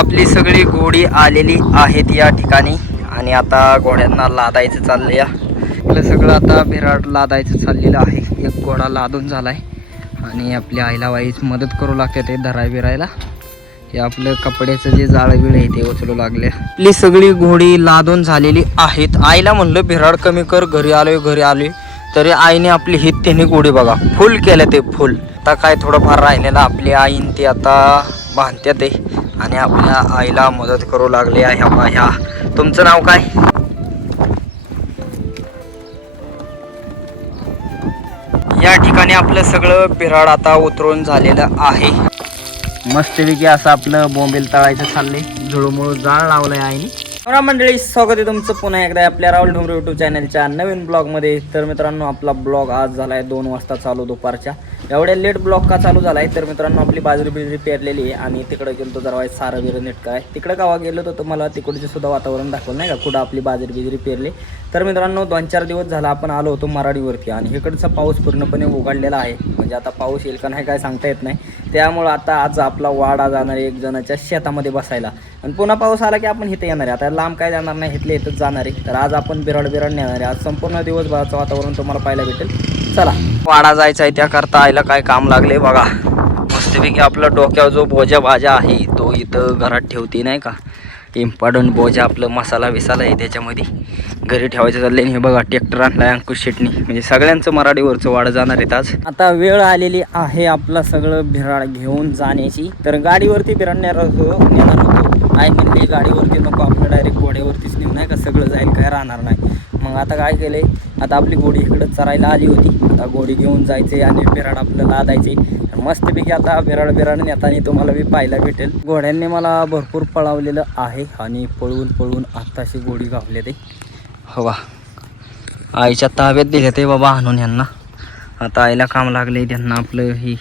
आपली सगळी घोडी आलेली आहेत या ठिकाणी आणि आता घोड्यांना लादायचं चाललंय. आपलं सगळं आता बिराड लादायचं चाललेलं आहे. एक घोडा लादून झालाय आणि आपल्या आईला वाईच मदत करू लागते ते धराय बिरायला. हे आपलं कपड्याचं जे जाळं बिळ आहे ते उचलू लागले. आपली सगळी घोडी लादून झालेली आहेत. आईला म्हणलं बिराड कमी कर, घरी आलोय तरी आईने आपली हित त्याने घोडी बघा फुल केलं ते फुल. आता काय थोडंफार राहिलेलं आपली आईन ते आता बांधत्यात आहे आणि आपल्या आईला मदत करू लागले आहे. ह्या तुमचं नाव काय? या ठिकाणी आपलं सगळं बिराड आता उतरून झालेलं आहे. मस्तपैकी असं आपलं बोंबील तळायचं चाललंय. झुळूमुळू जाळ लावलंय आईने. मंडळी, स्वागत आहे तुमचं पुन्हा एकदा आपल्या राहुल ढोंबरे यूट्यूब चॅनलच्या नवीन ब्लॉगमध्ये. तर मित्रांनो, आपला ब्लॉग आज झालाय 2 वाजता चालू दुपारच्या. एवढ्या लेट ब्लॉग का चालू झालाय तर मित्रांनो, आपली बाजरी बिजरी पेरलेली आहे आणि तिकडे गेलो तो जरा सारं बिरं नीट काय तिकडे गावा गेलो तर तुम्हाला तिकडचे सुद्धा वातावरण दाखवलं नाही का, कुठं आपली बाजरी बिजरी पेरली. तर मित्रांनो, 2-4 दिवस झाला आपण आलो होतो मराठीवरती आणि इकडचा पाऊस पूर्णपणे उघडलेला आहे. म्हणजे आता पाऊस येईल का नाही काय सांगता येत नाही. त्यामुळं आता आज आपला वाडा जाणार आहे 1 जणाच्या शेतामध्ये बसायला आणि पुन्हा पाऊस आला की आपण इथे येणार आहे. आता लांब काय जाणार नाही, इथले इथंच जाणार आहे. तर आज आपण बिराड नेणार आहे. आज संपूर्ण दिवसभराचं वातावरण तुम्हाला पाहायला भेटेल. चला, वाडा जायचं आहे त्याकरता आईला काय काम लागले बघा. मस्तपैकी आपलं डोक्यावर जो बोजा भाज्या आहे तो इथं घरात ठेवते नाही का. इम्पॉर्टंट बोजा आपलं मसाला विसाला आहे त्याच्यामध्ये घरी ठेवायचं चाललंय. हे बघा ट्रॅक्टर आणलाय अंकुश शेटणी. म्हणजे सगळ्यांचं मराठीवरचं वाडा जाणार आहेत आज. आता वेळ आलेली आहे आपलं सगळं बिराड घेऊन जाण्याची. तर गाडीवरती बिराड नेणार होतो. आई म्हणली गाडीवरती नको, आपलं डायरेक्ट घोड्यावरतीच नेऊ नाही का, सगळं जाईल काय राहणार नाही. मग आता काय केलंय, आता आपली घोडी इकडं चरायला आली होती. आता घोडी घेऊन जायचे आणि बिराड आपलं लादायचे. मस्तपैकी आता बिराड नेताना तुम्हाला बी पाहायला भेटेल. घोड्यांनी मला भरपूर पळावलेलं आहे आणि पळून आत्ताशी घोडी गावले ते हवा आईच्या ताब्यात दिले ते बाबा आणून यांना. आता आईला काम लागले त्यांना आपलं ही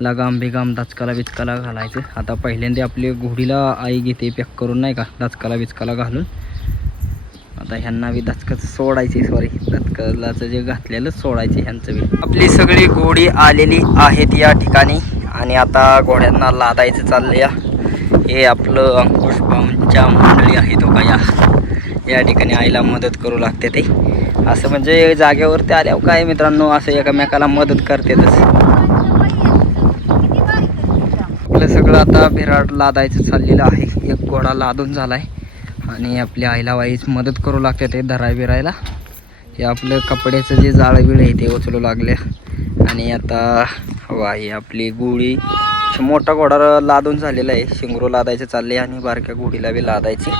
लगाम बिगाम दचकाला बिचकाला घालायचं. आता पहिल्यांदा आपली घोडीला आई घेते पॅक करून नाही का, दचकाला बिचकाला घालून. आता ह्यांना बी दचकच सोडायचे, दचकलाचं जे घातलेलं सोडायचे ह्यांचं बी. आपली सगळी घोडी आलेली आहेत या ठिकाणी आणि आता घोड्यांना लादायचं चाललंय. हे आपलं अंकुश बाबांच्या मंडळी आहेत हो का. या ठिकाणी आईला मदत करू लागते ते असं. म्हणजे जागेवरती आल्यावर काय मित्रांनो, असं एकमेकाला मदत करतेतच. आपलं सगळं आता बिराड लादायचं चाललेलं आहे. एक घोडा लादून झालाय आणि आपल्या आईला वाईच मदत करू लागते ते धराय बिरायला. हे आपलं कपड्याचं जे जाळं बिळ आहे ते उचलू लागले आणि आता वाई आपली घोडी मोठा घोडा लादून झालेला आहे. शिंगरू लादायचं चालले आणि बारक्या घोडीला बी लादायची.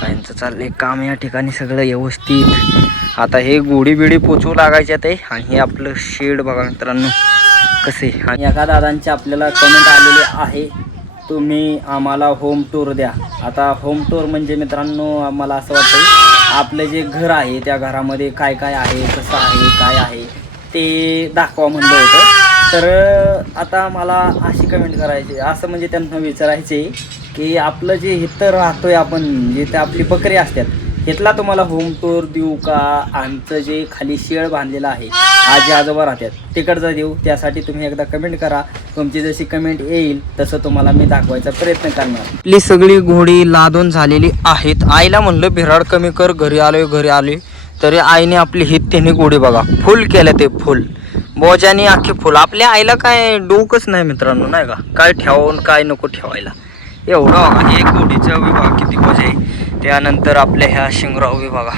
काहींचं चाललंय काम या ठिकाणी सगळं व्यवस्थित. आता हे घोडी बिडी पोचवू लागायचे ते. आणि हे आपलं शेड बघा मित्रांनो कसे. आणि एका दादांचे आपल्याला कमेंट आलेले आहे, तुम्ही आम्हाला होम टूर द्या. आता होम टूर म्हणजे मित्रांनो, आम्हाला असं वाटतं आपलं जे घर आहे त्या घरामध्ये काय काय आहे, कसं आहे, काय आहे ते दाखवा म्हणलं होतं. तर आता मला अशी कमेंट करायची, असं म्हणजे त्यांना विचारायचे की आपलं जे इथं राहतोय आपण, जिथे आपली बकरी असतात इथला तुम्हाला होम टूर देऊ का, आमचं जे खाली शेळ बांधलेलं आहे आजी आजोबा राहतात तिकडचं देऊ. त्यासाठी तुम्ही एकदा कमेंट करा. तुमची जशी कमेंट येईल तसं तुम्हाला मी दाखवायचा प्रयत्न करणार. आपली सगळी घोडी लादून झालेली आहेत. आईला म्हणलं बिराड कमी कर, घरी आलोय तरी आईने आपली हित त्याने घोडी बघा फुल केलं ते फुल. बोजानी अख्खे फुल. आपल्या आईला काय डोकच नाही मित्रांनो नाही का, काय ठेवून काय नको ठेवायला. एवढं बघा हे घोडीचा विभाग किती बोजा आहे. त्यानंतर आपल्या ह्या शिंगराव विभागा,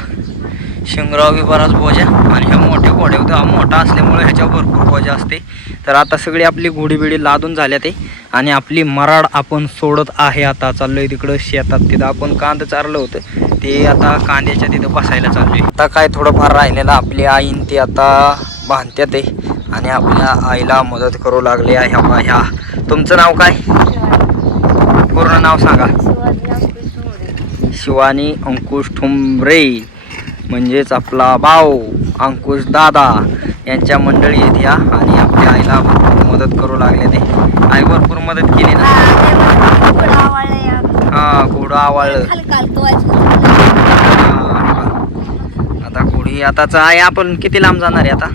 शिंगराव बी बराच बोजा आणि ह्या मोठ्या घोड्या होत्या. मोठा असल्यामुळे ह्याच्यावर भरपूर बोजा असते. तर आता सगळी आपली घोडी बिडी लादून झाल्या ते आणि आपली मराड आपण सोडत आहे. आता चाललोय तिकडं शेतात. तिथं आपण कांद चारलं होतं ते आता कांद्याच्या तिथं बसायला चाललोय. आता काय थोडंफार राहिलेलं आपली आईन ते आता बांधत्यात आहे आणि आपल्या आईला मदत करू लागले आहे. ह्या तुमचं नाव काय? पूर्ण नाव सांगा. शिवानी अंकुश ठुंबरे, म्हणजेच आपला भाऊ अंकुश दादा यांच्या मंडळी आहेत ह्या. आणि आपल्या आईला भरपूर मदत करू लागले ते. आई भरपूर मदत केली ना. हा घोडं आवळलं. आता घोडी आताच आहे. आपण किती लांब जाणार आहे आता?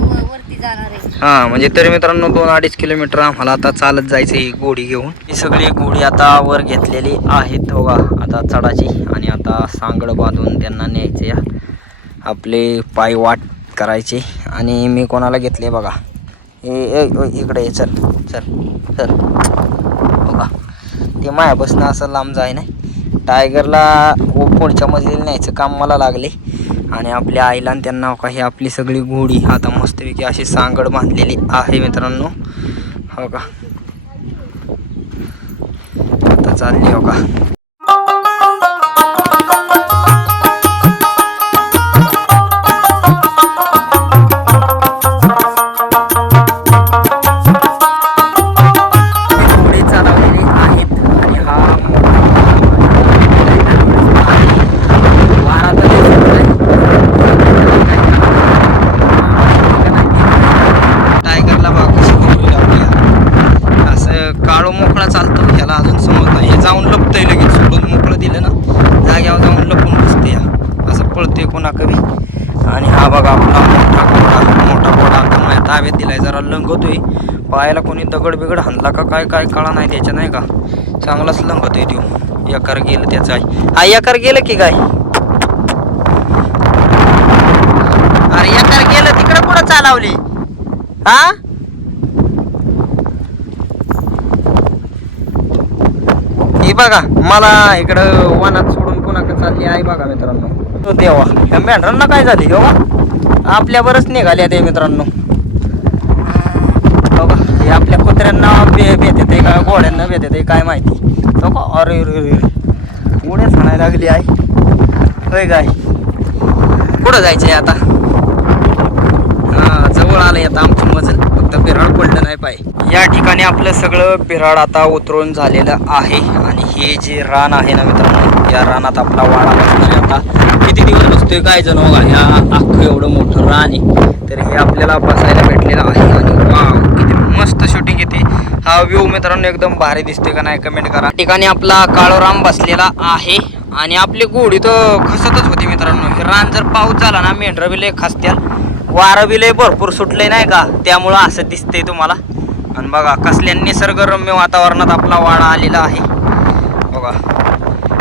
वरती जाणार आहे. हा म्हणजे तरी मित्रांनो 2-2.5 किलोमीटर आम्हाला आता चालत जायचं ही घोडी घेऊन. ही सगळी घोडी आता वर घेतलेली आहेत बघा आता चढाची आणि आता सांगड बांधून त्यांना न्यायचे या आपले पाय वाट करायचे. आणि मी कोणाला घेतले बघा हे इकडे चल चल चल बघा ते मायापासून असं लांब जाय नाही. टायगरला पुढच्या मजलीला न्यायचं काम मला लागले आणि आपल्या आईला आणि त्यांना का ही आपली सगळी घोडी आता मस्तपैकी अशी सांगड बांधलेली आहे मित्रांनो. हो का आता चालली हो का. आणि हा बघा आपला मोठा घोडा आता माझ्या ताब्यात दिलाय. जरा लंगतोय पायाला कोणी दगड बिगड हाणला का काय काय कळा नाही त्याच्या नाही का. चांगलाच लंगतोय तो. एकार गेलं त्याचं आहे. हा एकार गेलं की काय. अरे एकार गेलं तिकडे पुढं चालवली. हा हे बघा मला इकडं वनात सोडून कोणाकडे चालली आहे बघा मित्रांनो. देवा ह्या मेंढरांना काय झाले हो आपल्यावरच निघाले ते मित्रांनो. बघा हे आपल्या कुत्र्यांना भेटत आहे का घोड्यांना भेटत आहे काय माहिती. हो का अरे उड्या म्हणायला लागली आहे होय काय. कुठं जायचंय आता. हा जवळ आलंय आता आमची मजल फक्त बिराड पडलं नाही पाय. या ठिकाणी आपलं सगळं बिराड आता उतरून झालेलं आहे आणि हे जे रान आहे ना मित्रांनो या रानात आपला वाडा बसणार आहे. आता किती दिवस बसतोय काय जण बघा ह्या अख्खं एवढं मोठं रान आहे तर हे आपल्याला बसायला भेटलेलं आहे. आणि वाव किती मस्त शूटिंग येते. हा व्ह्यू मित्रांनो एकदम भारी दिसतोय का नाही कमेंट करा. ठिकाणी आपला काळोराम बसलेला आहे आणि आपली घोडी तर खसतच होती मित्रांनो. हे रान जर पाऊस झाला ना मेंढरं बी लय खसत्याल वारं बी लय भरपूर सुटलंय नाही का त्यामुळं असं दिसतंय तुम्हाला. आणि बघा कसल्या निसर्गरम्य वातावरणात आपला वाडा आलेला आहे बघा.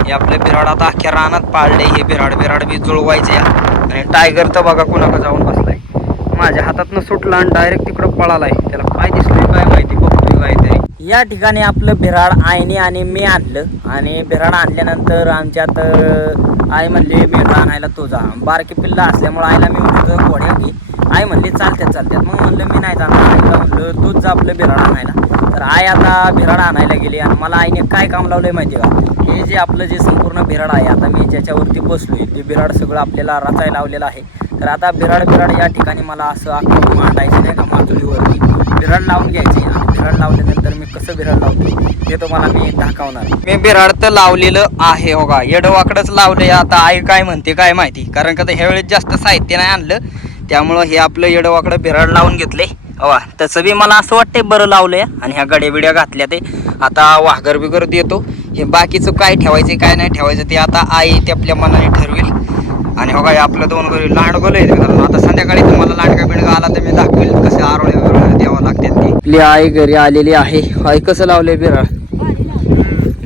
हे आपले बिराड आता अख्ख्या रानात पाळले. हे बिराड बी जुळवायचे. आणि टायगर तर बघा कोणाकडे जाऊन बसलाय. माझ्या हातातनं सुटला आणि डायरेक्ट तिकडं पळालाय. त्याला काय दिसतंय काय माहिती बघतोय काहीतरी. या ठिकाणी आपलं बिराड आईने आणि मी आणलं आणि बिराड आणल्यानंतर आमच्यात आई म्हणली मेंढरा आणायला तो जा. बारकी पिल्ला असल्यामुळे आईला मी म्हणतो घोड्या घे. आई म्हणली चालत्यात. मग म्हणलं मी नाही जाणार. आईला म्हणलं तूच जा आपलं बिराड आणायला. तर आई आता बिराड आणायला गेली आणि मला आईने काय काम लावलंय माहिती का. हे जे आपलं जे संपूर्ण बिराड आहे आता मी ज्याच्यावरती बसलोय ते बिराड सगळं आपल्याला रचायला लावलेलं आहे. तर आता बिराड या ठिकाणी मला असं अख्खं मांडायचं नाही का मातुरीवरती बिराड लावून घ्यायचे. आणि बिराड लावल्यानंतर मी कसं बिराड लावतो ते तुम्हाला मी दाखवणार. मी बिराड तर लावलेलं आहे हो का. येडवाकडंच लावलंय. आता आई काय म्हणते काय माहिती कारण का ह्यावेळेस जास्त साहित्य नाही आणलं त्यामुळं हे आपलं येडवाकडं बिराड लावून घेतले हवा. तसं बी मला असं वाटतंय बरं लावलंय. आणि ह्या गड्या बिड्या घातल्या ते आता वाघर बिगर देतो. हे बाकीचं काय ठेवायचं काय नाही ठेवायचं ते आता आई ते आपल्या मनाने ठरवेल. आणि हो काय आपलं 2 घरी लांडगोल आहे मित्रांनो. आता संध्याकाळी तुम्हाला लांडगा बिडगा आला तर मी दाखवेल कसे आरोळे वगैरे द्यावं लागतात ते. आपली आई घरी आलेली आहे. आई कसं लावलंय बिराड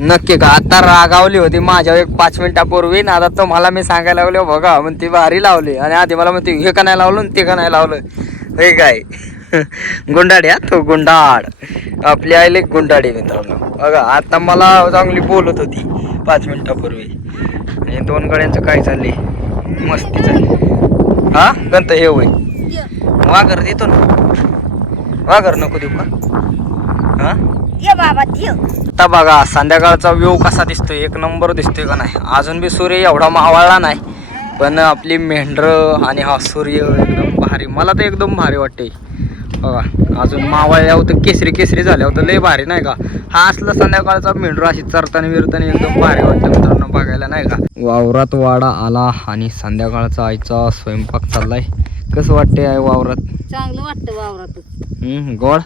नक्की का. आता रागावली होती माझ्या 1-5 मिनिटापूर्वी ना आता तुम्हाला मी सांगायला लागलो बघा म्हणते भारी लावली. आणि आधी मला म्हणते हे का नाही लावलं ते का नाही लावलं हे काय. गुंडाड या तो गुंडाड आपली आईले गुंडाडी मित्रांनो बघा. आता मला चांगली बोलत होती 5 मिनिटापूर्वी. आणि 2 गड्यांचं काय चालले मस्ती चालली. हा गंत हे होय वाघर देतो ना. वाघर नको देऊ का. हा आता बघा संध्याकाळचा व्ह्यू कसा दिसतोय. एक नंबर दिसतोय का नाही. अजून बी सूर्य एवढा मावळला नाही पण आपली मेंढरं आणि हा सूर्य एकदम भारी. मला तर एकदम भारी वाटते बघा. अजून मावळल्या होतं केसरी झाल्या होतं लय भारी नाही का. हा असला संध्याकाळचा मेंढरा अशी चरताना विरताना एकदम भारी वाटतं मित्रांनो बघायला नाही का. वावरात वाडा आला आणि संध्याकाळचा आईचा स्वयंपाक चाललाय. कसं वाटतंय आई वावरात. चांगलं वाटतं वावरात. गोड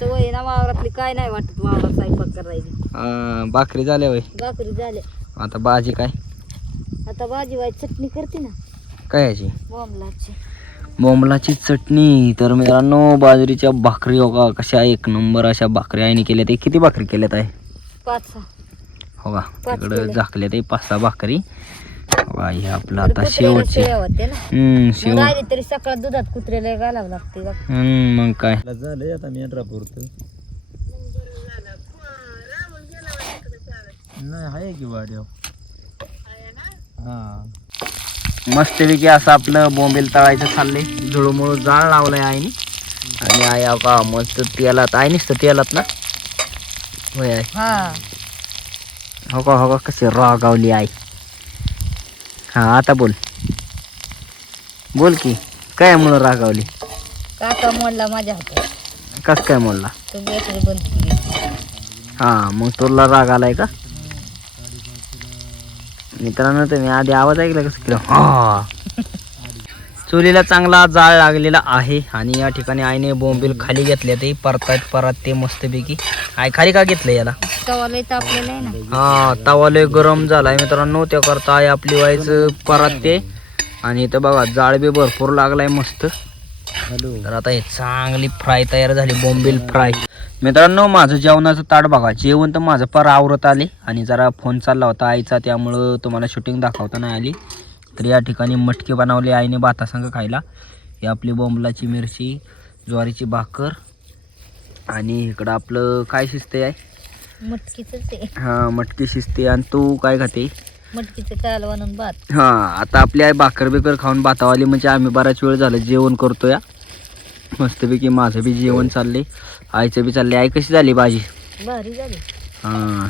सवय ना वावरातली काय नाही वाटत वावरात स्वयंपाक करायची. भाकरी झाल्या वय. भाकरी झाल्या. आता भाजी काय. आता भाजी व्हायची चटणी करते ना काय याची बोंबलाची. बोंबलाची चटणी. तर मित्रांनो बाजरीच्या भाकरी हो का, कशा एक नंबर अशा भाकरी आईने केल्या. ते किती भाकरी केल्यात आहे 5-6 हो का, पाच तिकडं केल्या. झाकल्या ते 5-6 भाकरी हो का. हे आपलं आता शेवटची शेवटचे होते ना. शेव मग राहिली तरी सकाळ दुधात कुत्र्याला घालावं लागते बघ. मग काय झालंय आता मेंढरापुरतं नाही आहे की वाड्या. हा मस्तपैकी असं आपलं बोंबील तळायचं चाललंय. झुळूमुळू जाळ लावलंय आईने. आणि आई हो का मस्त तेलात, आई नुसतं तेलात ना होय आई. हा हो का कशी रागावली आई. हा आता बोल की काय म्हणून रागावली. काका मोडला माझ्या हातात. कस काय म्हणला. तो बॅटरी बंद केली. हा मग तुला राग आलाय का. मित्रांनो तुम्ही आधी आवाज ऐकला कसं केलं. हा चुलीला चांगला जाळ लागलेला आहे. आणि या ठिकाणी आईने बोंबील खाली घेतले ते परत ते मस्तपैकी. आई खाली का घेतलं याला. तवाला तापलेलं आहे ना. हा तवा लय गरम झालाय मित्रांनो. त्या करता आई आपली व्हायचं परतते. आणि इथं बघा जाळ बी भरपूर लागलाय मस्त. तर आता हे चांगली फ्राय तयार झाली, बोंबील फ्राय. मित्रांनो माझं जेवणाचं ताट बघा. जेवण तर माझं पर आवरत आले. आणि जरा फोन चालला होता आईचा, त्यामुळं तुम्हाला शूटिंग दाखवता नाही आली. तर या ठिकाणी मटकी बनवली आईने भातासंग खायला. ही आपली बोंबलाची मिरची, ज्वारीची भाकर. आणि इकडं आपलं काय शिजते आहे. मटकीचं ते हा मटकी शिजते. आणि तू काय खाते. मटकीचं कालवण आणि भात. हा आता आपली आई भाकर बिकर खाऊन भातावाली. म्हणजे आम्ही बराच वेळ झालं जेवण करतो या मस्तपैकी. माझं बी जेवण चाललंय, आईचं बी चाललंय. आई कशी झाली भाजी. भारी झाली. हा